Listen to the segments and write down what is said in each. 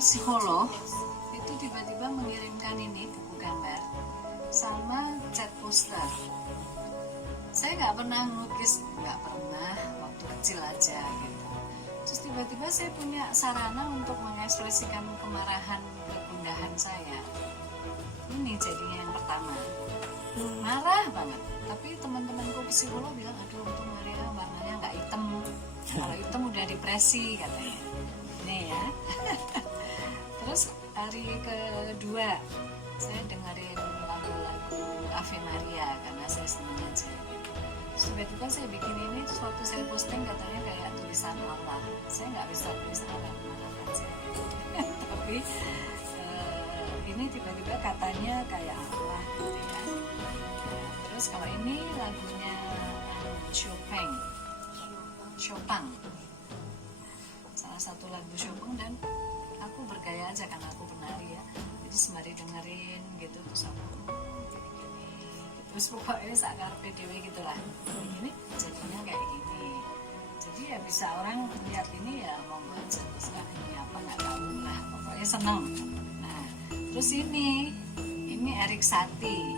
psikolog itu tiba-tiba mengirimkan ini buku gambar sama cat poster. Saya nggak pernah ngelukis, nggak pernah, waktu kecil aja gitu. Terus tiba-tiba saya punya sarana untuk mengekspresikan kemarahan, kegundahan saya. Ini jadinya yang pertama. Marah banget. Tapi teman-temanku psikolog bilang, aduh untung Maria warnanya nggak hitam. Kalau hitam udah depresi katanya. Nih ya. Terus hari kedua saya dengerin lagu-lagu Ave Maria karena saya senang aja gitu. Terus tiba-tiba saya bikin ini, terus waktu saya posting katanya kayak tulisan Allah. Saya nggak bisa tulis Allah, maaf aja. Tapi ini tiba-tiba katanya kayak Allah gitu ya. Terus kalau ini lagunya Chopin, salah satu lagu Chopin, dan aku bergaya aja karena aku penari ya. Jadi sembari dengerin gitu terus aku gini-gini gitu. Terus pokoknya sakar PDW gitulah. Ini jadinya kayak gini. Jadi ya bisa orang lihat ini ya mau aja sekarang ini apa nggak tahu lah. Pokoknya seneng. Nah terus ini Erik Satie.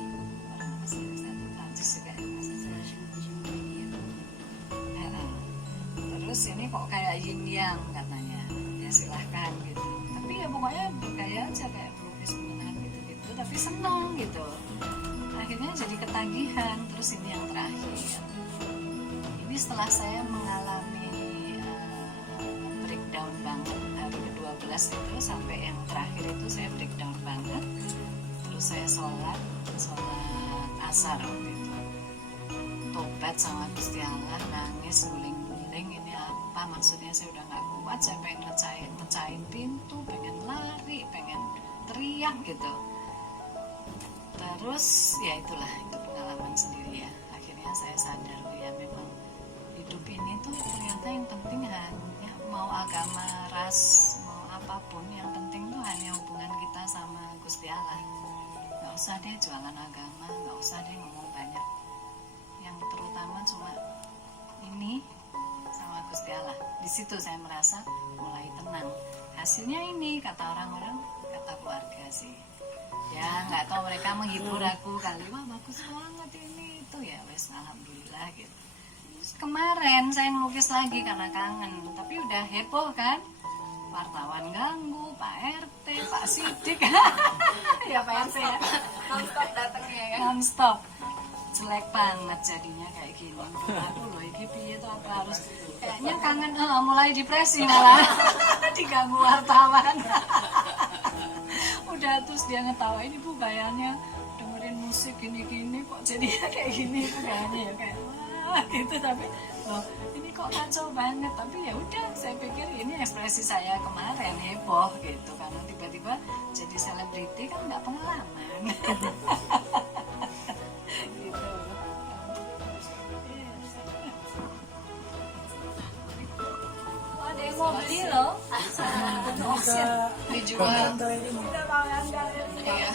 Terus ini kok kayak yin yang katanya, ya silahkan gitu. Tapi ya pokoknya bergaya aja kayak pelukis beneran gitu-gitu, tapi seneng gitu. Akhirnya jadi ketagihan. Terus ini yang terakhir. Ini setelah saya mengalami breakdown banget hari ke-12 itu sampai yang terakhir itu saya breakdown banget. Terus saya sholat asar waktu itu. Tobat sama Gusti Allah, nangis guling-guling, ini apa maksudnya, saya udah nggak kuat, saya pengen pecahin pintu, pengen lari, pengen teriak gitu. Terus ya itulah, itu pengalaman sendiri ya. Akhirnya saya sadar ya memang hidup ini tuh ternyata yang penting hanya mau agama, ras, mau apapun, yang penting tuh hanya hubungan kita sama Gusti Allah. Nggak usah deh jualan agama, nggak usah deh ngomong banyak. Yang terutama cuma ini sama Gusti Allah. Di situ saya merasa mulai tenang. Hasilnya ini kata orang-orang, kata keluarga sih. Ya nggak tahu mereka menghibur aku kali, wah bagus banget ini itu ya, wes alhamdulillah gitu. Terus kemarin saya ngelukis lagi karena kangen, tapi udah heboh kan. Wartawan ganggu, Pak RT, Pak Sidik. Ya Pak RT ya. Non-stop datangnya ya. Non-stop. Jelek banget jadinya kayak gini. Aku loh ini piye tuh apa harus kayaknya kangen, mulai depresi malah. Diganggu wartawan. Udah terus dia ngetawain, ibu kayaknya dengerin musik gini-gini kok jadinya kayak gini kayaknya ya kayak wah gitu, tapi loh ini kok kacau banget. Tapi ya udah saya pikir ini ekspresi saya kemarin heboh gitu karena tiba-tiba jadi selebriti kan nggak pengalaman. Gitu. Oh, ada yang mau beli loh. Dijual. Iya.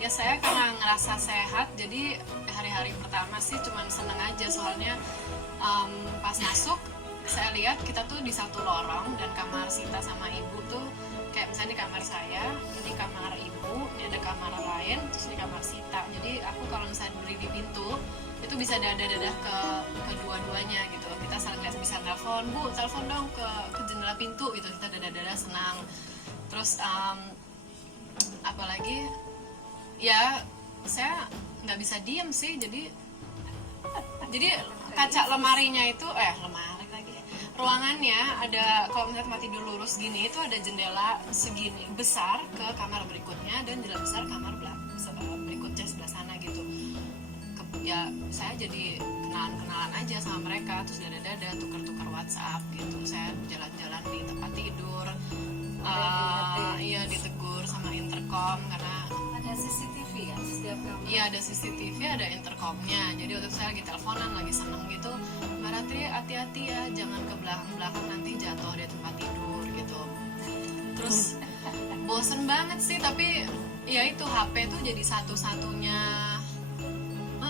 Ya saya karena ngerasa sehat, jadi hari-hari pertama sih cuman seneng aja, soalnya pas masuk saya lihat kita tuh di satu lorong dan kamar Sita sama ibu tuh kayak misalnya di kamar saya, ini kamar ibu, ini ada kamar lain, terus ini kamar Sita. Jadi aku kalau misalnya berdiri di pintu itu bisa dadah-dadah ke kedua-duanya gitu. Kita saling bisa telepon, bu telepon dong ke jendela pintu gitu, kita dadah-dadah senang. Terus apalagi ya saya nggak bisa diem sih, jadi kaca lemarinya itu lemari lagi, ruangannya ada, kalau misalnya tempat tidur lurus gini itu ada jendela segini besar ke kamar berikutnya dan jendela besar kamar berikutnya sebelah sana gitu. Ya saya jadi kenalan aja sama mereka, terus dadah-dadah, tukar-tukar WhatsApp gitu. Saya jalan-jalan di tempat tidur, iya ditegur sama intercom karena ada CCTV ya setiap kamar. Iya ada CCTV, ada intercomnya. Jadi waktu saya lagi teleponan, lagi seneng gitu, Mbak Ratri hati-hati ya, jangan ke belakang nanti jatuh di tempat tidur gitu. Terus bosen banget sih, tapi ya itu HP tuh jadi satu-satunya,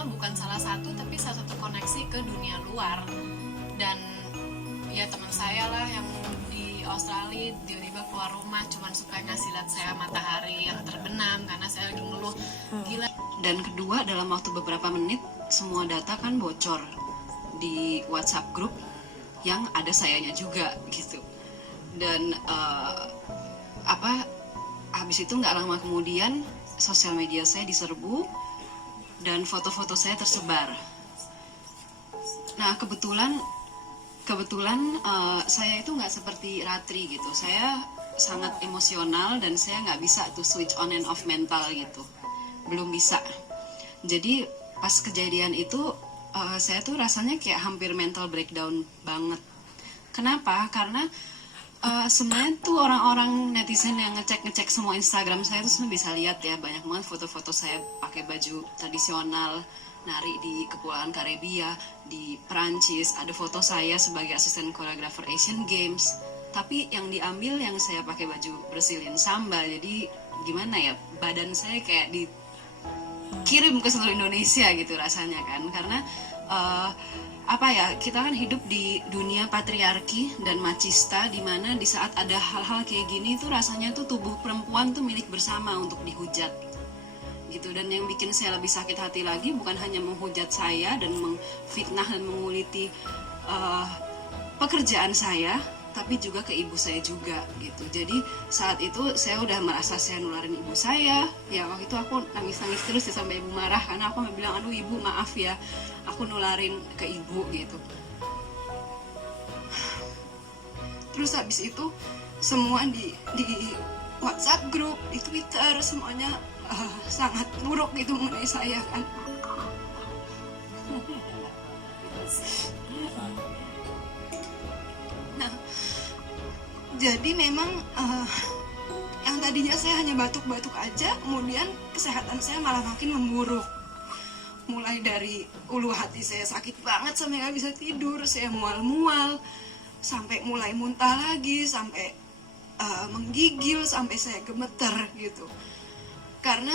bukan salah satu tapi salah satu koneksi ke dunia luar. Dan ya teman saya lah yang di Australia tiba-tiba keluar rumah cuman suka ngasih lihat saya matahari yang terbenam karena saya lagi ngeluh gila. Dan kedua, dalam waktu beberapa menit semua data kan bocor di WhatsApp grup yang ada sayanya juga gitu. Dan habis itu nggak lama kemudian sosial media saya diserbu dan foto-foto saya tersebar. Nah kebetulan saya itu nggak seperti Ratri gitu. Saya sangat emosional dan saya nggak bisa tuh switch on and off mental gitu, belum bisa. Jadi pas kejadian itu saya tuh rasanya kayak hampir mental breakdown banget. Kenapa? Karena sebenarnya tuh orang-orang netizen yang ngecek semua Instagram saya tuh sebenarnya bisa lihat ya, banyak banget foto-foto saya pakai baju tradisional nari di Kepulauan Karibia, di Perancis, ada foto saya sebagai asisten koreografer Asian Games. Tapi yang diambil yang saya pakai baju Brazilian Samba, jadi gimana ya, badan saya kayak dikirim ke seluruh Indonesia gitu rasanya kan, karena kita kan hidup di dunia patriarki dan machista, dimana di saat ada hal-hal kayak gini tuh rasanya tuh tubuh perempuan tuh milik bersama untuk dihujat gitu. Dan yang bikin saya lebih sakit hati lagi bukan hanya menghujat saya dan memfitnah dan menguliti pekerjaan saya, tapi juga ke ibu saya juga gitu. Jadi saat itu saya udah merasa saya nularin ibu saya. Ya waktu itu aku nangis-nangis terus ya sampai ibu marah, karena aku bilang, aduh ibu maaf ya, aku nularin ke ibu gitu. Terus habis itu semua di WhatsApp grup, di Twitter, semuanya sangat buruk gitu mengenai saya kan. Nah, jadi memang yang tadinya saya hanya batuk-batuk aja, kemudian kesehatan saya malah makin memburuk. Mulai dari ulu hati saya sakit banget sampai gak bisa tidur, saya mual-mual, sampai mulai muntah lagi, sampai menggigil, sampai saya gemeter gitu. Karena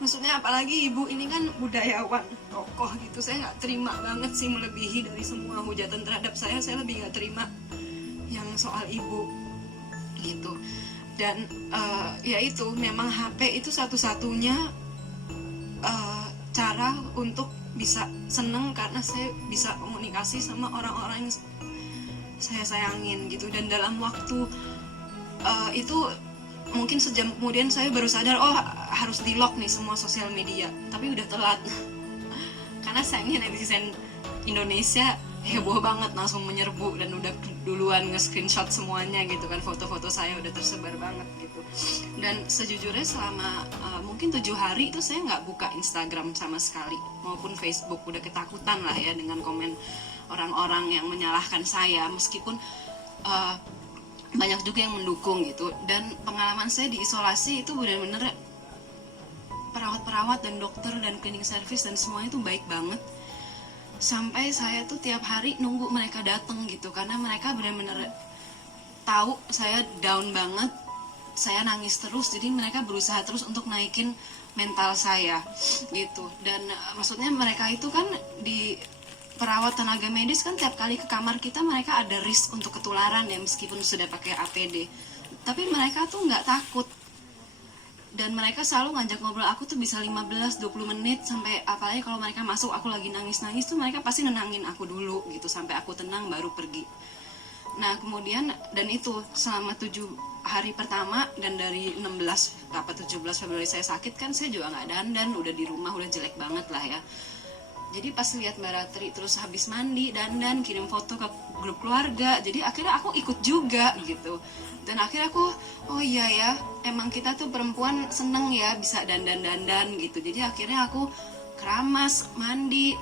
maksudnya apalagi ibu ini kan budayawan, tokoh gitu, saya nggak terima banget sih, melebihi dari semua hujatan terhadap saya lebih nggak terima yang soal ibu gitu. Dan ya itu memang HP itu satu-satunya cara untuk bisa seneng, karena saya bisa komunikasi sama orang-orang yang saya sayangin gitu. Dan dalam waktu itu mungkin sejam kemudian saya baru sadar, oh harus di lock nih semua sosial media, tapi udah telat. Karena sayangnya netizen Indonesia heboh banget, langsung menyerbu dan udah duluan nge-screenshot semuanya gitu kan, foto-foto saya udah tersebar banget gitu. Dan sejujurnya selama mungkin 7 hari itu saya nggak buka Instagram sama sekali maupun Facebook, udah ketakutan lah ya dengan komen orang-orang yang menyalahkan saya, meskipun banyak juga yang mendukung gitu. Dan pengalaman saya di isolasi itu benar-benar perawat-perawat dan dokter dan cleaning service dan semuanya itu baik banget. Sampai saya tuh tiap hari nunggu mereka datang gitu, karena mereka benar-benar tahu saya down banget, saya nangis terus, jadi mereka berusaha terus untuk naikin mental saya gitu. Dan maksudnya mereka itu kan di perawat tenaga medis kan tiap kali ke kamar kita mereka ada risk untuk ketularan ya, meskipun sudah pakai APD, tapi mereka tuh nggak takut. Dan mereka selalu ngajak ngobrol aku tuh bisa 15-20 menit, sampai apalagi kalau mereka masuk aku lagi nangis-nangis tuh mereka pasti nenangin aku dulu gitu sampai aku tenang baru pergi. Nah kemudian, dan itu selama 7 hari pertama, dan dari 17 Februari saya sakit kan, saya juga nggak dandan, udah di rumah udah jelek banget lah ya. Jadi pas lihat Mbak Ratri terus habis mandi, dandan, kirim foto ke grup keluarga, jadi akhirnya aku ikut juga gitu. Dan akhirnya aku, oh iya ya, emang kita tuh perempuan seneng ya bisa dandan-dandan gitu. Jadi akhirnya aku keramas, mandi,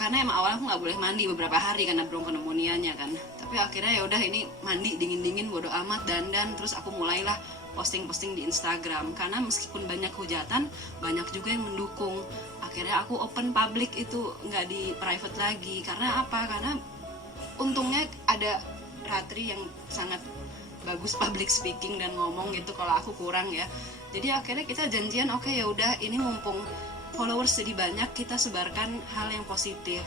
karena emang awalnya aku nggak boleh mandi beberapa hari karena bronkonemonianya kan. Tapi akhirnya ya udah, ini mandi dingin-dingin bodo amat, dandan, terus aku mulailah posting-posting di Instagram. Karena meskipun banyak hujatan, banyak juga yang mendukung. Akhirnya aku open public itu, nggak di private lagi. Karena apa? Karena untungnya ada Ratri yang sangat bagus public speaking dan ngomong gitu, kalau aku kurang ya. Jadi akhirnya kita janjian, oke ya udah, ini mumpung followers jadi banyak, kita sebarkan hal yang positif.